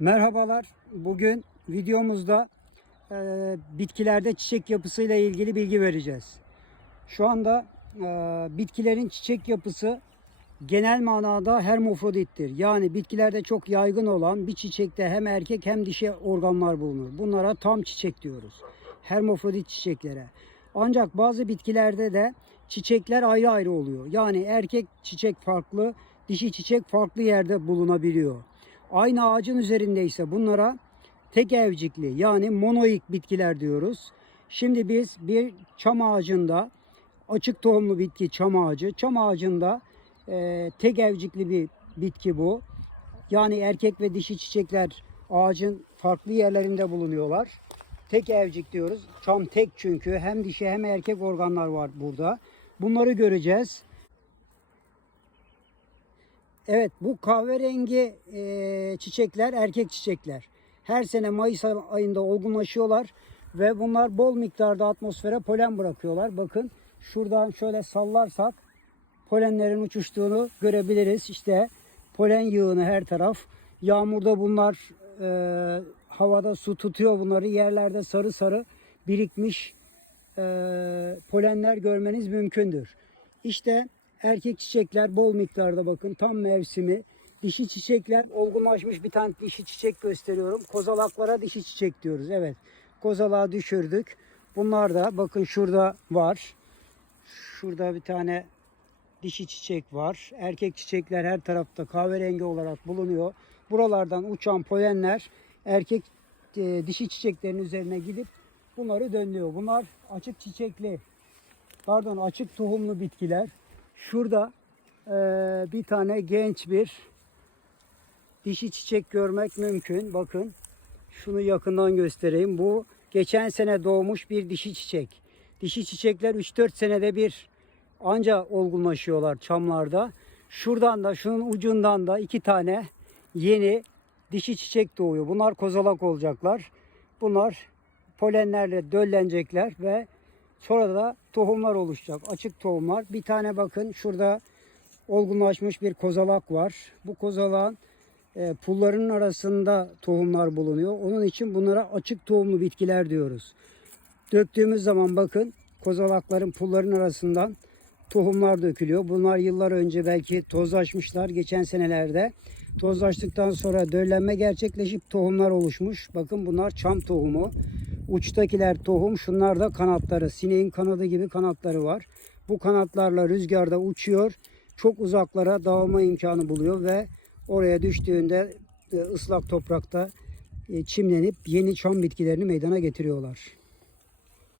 Merhabalar. Bugün videomuzda e, bitkilerde çiçek yapısıyla ilgili bilgi vereceğiz. Şu anda e, bitkilerin çiçek yapısı genel manada hermofrodittir. Yani bitkilerde çok yaygın olan bir çiçekte hem erkek hem dişi organlar bulunur. Bunlara tam çiçek diyoruz. Hermofrodit çiçeklere. Ancak bazı bitkilerde de çiçekler ayrı ayrı oluyor. Yani erkek çiçek farklı, dişi çiçek farklı yerde bulunabiliyor. Aynı ağacın üzerinde ise bunlara tek evcikli yani monoik bitkiler diyoruz. Şimdi biz bir çam ağacında açık tohumlu bitki çam ağacı. Çam ağacında e, tek evcikli bir bitki bu. Yani erkek ve dişi çiçekler ağacın farklı yerlerinde bulunuyorlar. Tek evcik diyoruz. Çam tek çünkü hem dişi hem erkek organlar var burada. Bunları göreceğiz. Evet bu kahverengi e, çiçekler erkek çiçekler. Her sene Mayıs ayında olgunlaşıyorlar ve bunlar bol miktarda atmosfere polen bırakıyorlar. Bakın şuradan şöyle sallarsak polenlerin uçuştuğunu görebiliriz. İşte polen yığını her taraf. Yağmurda bunlar e, havada su tutuyor bunları. Yerlerde sarı sarı birikmiş e, polenler görmeniz mümkündür. İşte erkek çiçekler bol miktarda bakın tam mevsimi. Dişi çiçekler olgunlaşmış bir tane dişi çiçek gösteriyorum. Kozalaklara dişi çiçek diyoruz. Evet kozalağı düşürdük. Bunlar da bakın şurada var. Şurada bir tane dişi çiçek var. Erkek çiçekler her tarafta kahverengi olarak bulunuyor. Buralardan uçan polenler erkek e, dişi çiçeklerin üzerine gidip bunları dönüyor. Bunlar açık çiçekli, pardon açık tohumlu bitkiler. Şurada e, bir tane genç bir dişi çiçek görmek mümkün. Bakın şunu yakından göstereyim. Bu geçen sene doğmuş bir dişi çiçek. Dişi çiçekler 3-4 senede bir anca olgunlaşıyorlar çamlarda. Şuradan da şunun ucundan da iki tane yeni dişi çiçek doğuyor. Bunlar kozalak olacaklar. Bunlar polenlerle döllenecekler ve sonra da tohumlar oluşacak. Açık tohumlar. Bir tane bakın şurada olgunlaşmış bir kozalak var. Bu kozalağın e, pullarının arasında tohumlar bulunuyor. Onun için bunlara açık tohumlu bitkiler diyoruz. Döktüğümüz zaman bakın kozalakların pulların arasından tohumlar dökülüyor. Bunlar yıllar önce belki tozlaşmışlar geçen senelerde. Tozlaştıktan sonra döllenme gerçekleşip tohumlar oluşmuş. Bakın bunlar çam tohumu. Uçtakiler tohum, şunlar da kanatları. Sineğin kanadı gibi kanatları var. Bu kanatlarla rüzgarda uçuyor. Çok uzaklara dağılma imkanı buluyor ve oraya düştüğünde e, ıslak toprakta e, çimlenip yeni çam bitkilerini meydana getiriyorlar.